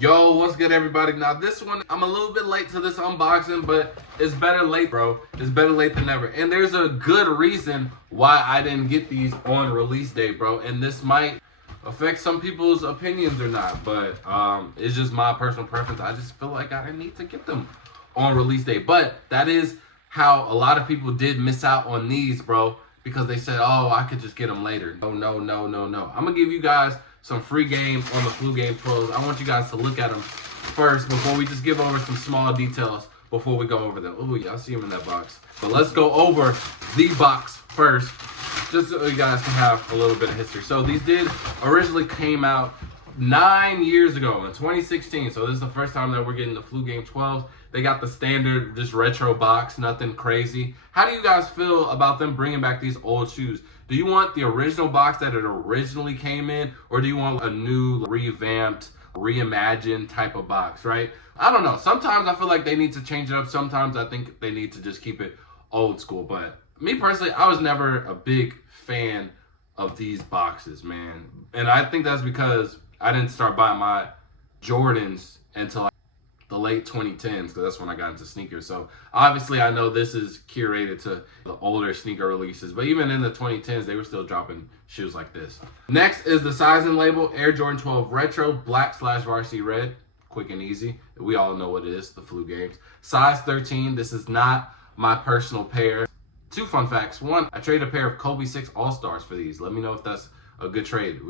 Yo, what's good, everybody? Now this one, I'm a little bit late to this unboxing, but it's better late, bro. It's better late than never. And there's a good reason why I didn't get these on release day, bro. And this might affect some people's opinions or not, but it's just my personal preference. I just feel like I need to get them on release day. But that is how a lot of people did miss out on these, bro, because they said, oh, I could just get them later. No. I'm gonna give you guys some free game on the Flu Game 12s. I want you guys to look at them first before we just give over some small details before we go over them. Oh, yeah, I see them in that box. But let's go over the box first, just so you guys can have a little bit of history. So these did originally came out 9 years ago in 2016. So this is the first time that we're getting the Flu Game 12s. They got the standard, just retro box, nothing crazy. How do you guys feel about them bringing back these old shoes? Do you want the original box that it originally came in, or do you want a new, revamped, reimagined type of box, right? I don't know. Sometimes I feel like they need to change it up. Sometimes I think they need to just keep it old school. But me personally, I was never a big fan of these boxes, man. And I think that's because I didn't start buying my Jordans until the late 2010s, because that's when I got into sneakers. So obviously I know this is curated to the older sneaker releases, but even in the 2010s, they were still dropping shoes like this. Next is the sizing label, Air Jordan 12 Retro, black/varsity red, quick and easy. We all know what it is, the Flu Games. Size 13, this is not my personal pair. Two fun facts. One, I traded a pair of Kobe 6 All-Stars for these. Let me know if that's a good trade.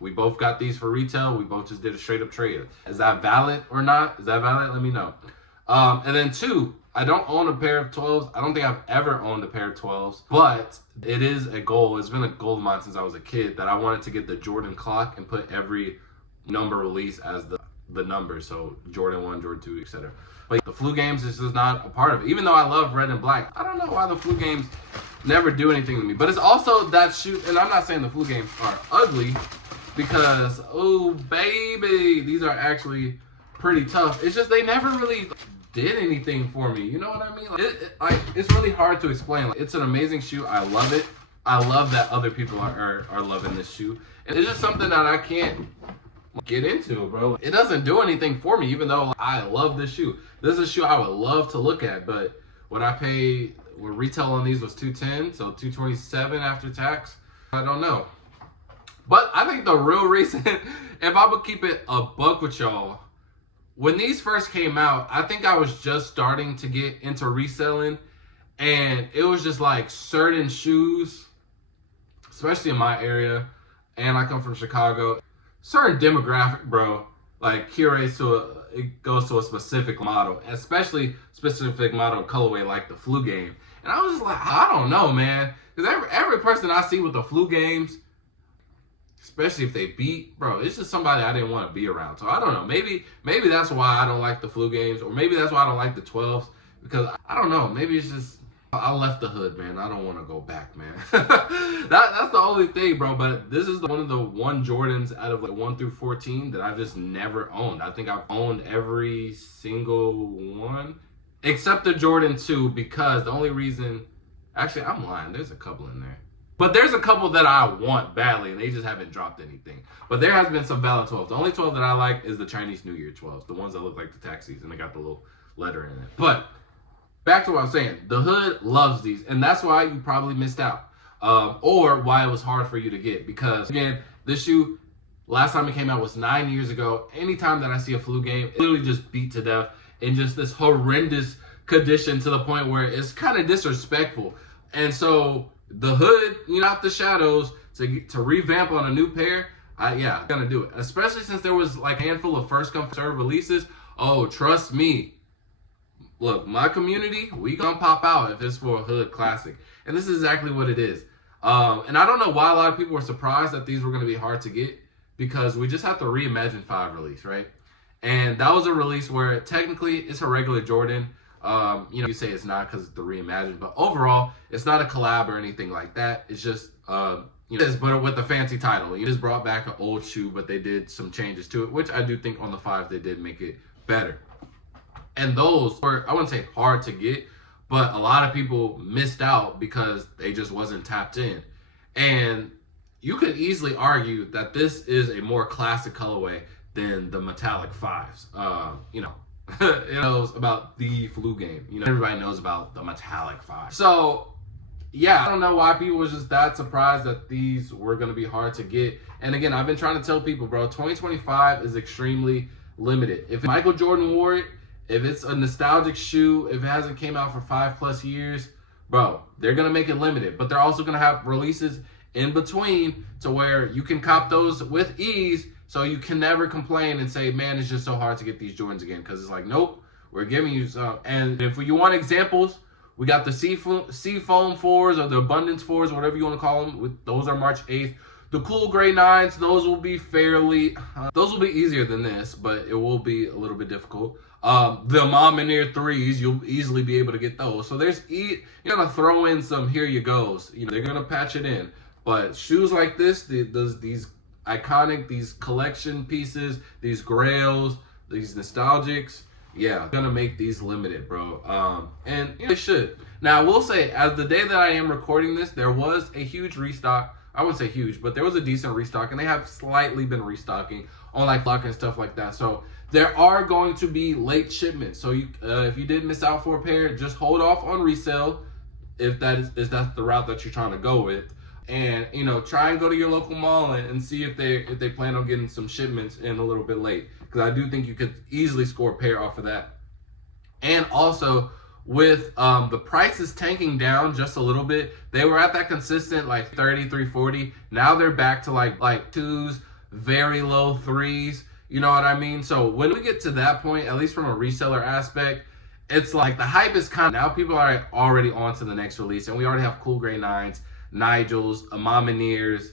We both got these for retail. We both just did a straight up trade. Is that valid or not? Is that valid? Let me know. And then two, I don't own a pair of 12s. I don't think I've ever owned a pair of 12s, but it is a goal. It's been a goal of mine since I was a kid that I wanted to get the Jordan clock and put every number release as the number. So Jordan 1, Jordan 2, etc. But the Flu Games is just not a part of it. Even though I love red and black, I don't know why the Flu Games never do anything to me. But it's also that shoe, and I'm not saying the Flu Games are ugly, because, oh baby, these are actually pretty tough. It's just they never really did anything for me. You know what I mean? Like, it's really hard to explain. Like, it's an amazing shoe. I love it. I love that other people are loving this shoe. And it's just something that I can't get into, bro. It doesn't do anything for me, even though I love this shoe. This is a shoe I would love to look at, but what I paid, what retail on these was $210, so $227 after tax. I don't know. But I think the real reason, if I would keep it a buck with y'all, when these first came out, I think I was just starting to get into reselling, and it was just like certain shoes, especially in my area, and I come from Chicago, certain demographic, bro, like curates it goes to a specific model, especially specific model colorway like the Flu Game. And I was just like, I don't know, man, because every person I see with the Flu Games, especially if they beat, bro, it's just somebody I didn't want to be around. So I don't know. Maybe that's why I don't like the Flu Games, or maybe that's why I don't like the 12s, because I don't know. Maybe it's just I left the hood, man. I don't want to go back, man. That's the only thing, bro. But this is one of the Jordans out of like 1 through 14 that I've just never owned. I think I've owned every single one except the Jordan 2, because the only reason, actually, I'm lying. There's a couple in there. But there's a couple that I want badly, and they just haven't dropped anything. But there has been some valid 12s. The only 12 that I like is the Chinese New Year 12s, the ones that look like the taxis, and they got the little letter in it. But back to what I'm saying, the hood loves these, and that's why you probably missed out, or why it was hard for you to get. Because again, this shoe, last time it came out was 9 years ago. Anytime that I see a Flu Game, it literally just beat to death in just this horrendous condition, to the point where it's kind of disrespectful. And so the hood, out the shadows, to revamp on a new pair, yeah, I'm gonna do it. Especially since there was like a handful of first come first serve releases. Oh, trust me. Look, my community, we gonna pop out if it's for a hood classic. And this is exactly what it is. And I don't know why a lot of people were surprised that these were gonna be hard to get, because we just have to reimagine 5 release, right? And that was a release where technically it's a regular Jordan. You say it's not because it's the reimagined, but overall, it's not a collab or anything like that. It's just, but with a fancy title. You just brought back an old shoe, but they did some changes to it, which I do think on the 5s they did make it better. And those were, I wouldn't say hard to get, but a lot of people missed out because they just wasn't tapped in. And you could easily argue that this is a more classic colorway than the metallic 5s. You know, it knows about the flu game. You know, everybody knows about the metallic 5. So yeah, I don't know why people was just that surprised that these were going to be hard to get. And again, I've been trying to tell people, bro, 2025 is extremely limited. If Michael Jordan wore it, if it's a nostalgic shoe, if it hasn't came out for 5+ years, bro, they're going to make it limited. But they're also going to have releases in between to where you can cop those with ease, so you can never complain and say, man, it's just so hard to get these Jordans again. Because it's like, nope, we're giving you some. And if you want examples, we got the Seafoam 4s or the Abundance 4s, whatever you want to call them. Those are March 8th. The Cool Gray 9s, those will be those will be easier than this, but it will be a little bit difficult. The Mom and Ear 3s, you'll easily be able to get those. So you're going to throw in some here you goes. You know, they're going to patch it in. But shoes like this, these iconic, these collection pieces, these grails, these nostalgics, yeah, gonna make these limited, bro. And you know, they should. Now, I will say, as the day that I am recording this, there was a huge restock. I wouldn't say huge, but there was a decent restock, and they have slightly been restocking on like lock and stuff like that. So there are going to be late shipments. So if you did miss out for a pair, just hold off on resale if that's the route that you're trying to go with. And you know, try and go to your local mall and see if they plan on getting some shipments in a little bit late, because I do think you could easily score a pair off of that. And also with the prices tanking down just a little bit, they were at that consistent like 30, 340. Now they're back to like 2s, very low 3s. You know what I mean? So when we get to that point, at least from a reseller aspect, it's like the hype is kind of, now people are already on to the next release, and we already have Cool Gray 9s, Nigels, Amamineers,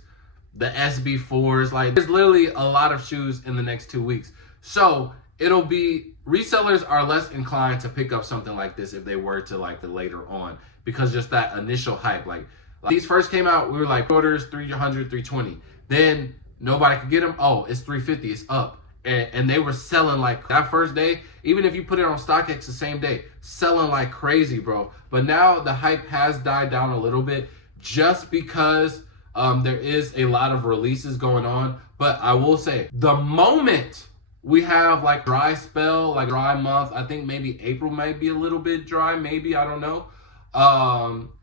the SB4s. Like, there's literally a lot of shoes in the next 2 weeks. So it'll be, resellers are less inclined to pick up something like this if they were to like later on, because just that initial hype. Like these first came out, we were like orders 300, 320. Then nobody could get them. Oh, it's 350, it's up. And they were selling like that first day, even if you put it on StockX the same day, selling like crazy, bro. But now the hype has died down a little bit, just because there is a lot of releases going on. But I will say, the moment we have like dry spell, like dry month, I think maybe April might be a little bit dry, maybe, I don't know.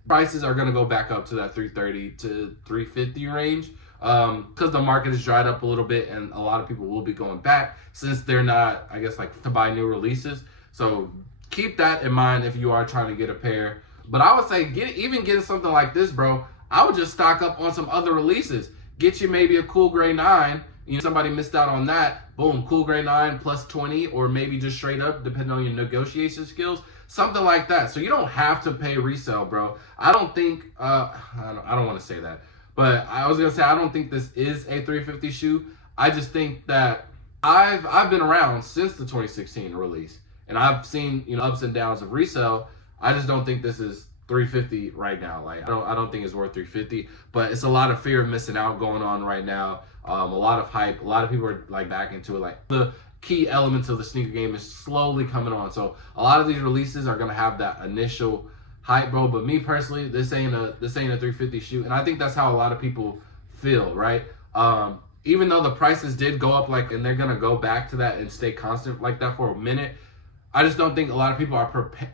Prices are gonna go back up to that 330 to 350 range, because the market has dried up a little bit, and a lot of people will be going back since they're not, I guess, like to buy new releases. So keep that in mind if you are trying to get a pair. But I would say, getting something like this, bro, I would just stock up on some other releases. Get you maybe a Cool Gray 9. You know, somebody missed out on that. Boom, Cool Gray 9 plus 20, or maybe just straight up, depending on your negotiation skills. Something like that. So you don't have to pay resale, bro. I don't think, I don't want to say that. But I was going to say, I don't think this is a 350 shoe. I just think that I've been around since the 2016 release. And I've seen, you know, ups and downs of resale. I just don't think this is 350 right now. Like, I don't think it's worth 350, but it's a lot of fear of missing out going on right now. A lot of hype. A lot of people are like back into it. Like, the key elements of the sneaker game is slowly coming on. So a lot of these releases are gonna have that initial hype, bro. But me personally, this ain't a 350 shoe, and I think that's how a lot of people feel, right? Even though the prices did go up, like, and they're gonna go back to that and stay constant like that for a minute, I just don't think a lot of people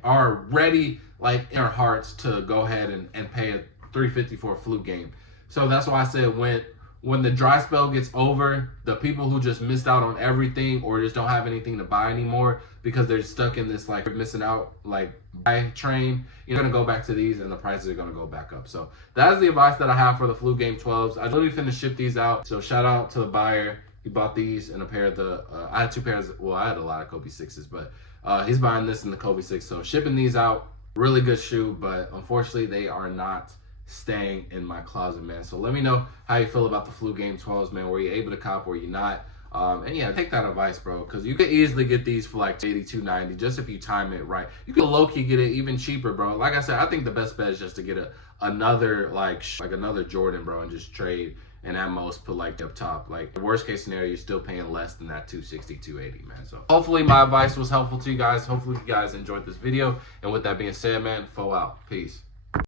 are ready, like, in their hearts to go ahead and pay a 350 for a fluke game. So that's why I said, when the dry spell gets over, the people who just missed out on everything or just don't have anything to buy anymore because they're stuck in this like missing out like buy train, you're gonna go back to these and the prices are gonna go back up. So that's the advice that I have for the fluke game 12s. I literally finished ship these out. So shout out to the buyer. He bought these and a pair of the I had 2 pairs. Well, I had a lot of Kobe 6s, but he's buying this in the Kobe 6. So shipping these out, really good shoe, but unfortunately they are not staying in my closet, man. So let me know how you feel about the flu game 12s, man. Were you able to cop, were you not? And yeah, take that advice, bro, because you could easily get these for like $82.90 just if you time it right. You can low-key get it even cheaper, bro. Like I said, I think the best bet is just to get another another Jordan, bro, and just trade, and at most put like up top. Like, the worst case scenario, you're still paying less than that $260, $280, man. So hopefully my advice was helpful to you guys. Hopefully you guys enjoyed this video, and with that being said, man, fo out. Peace.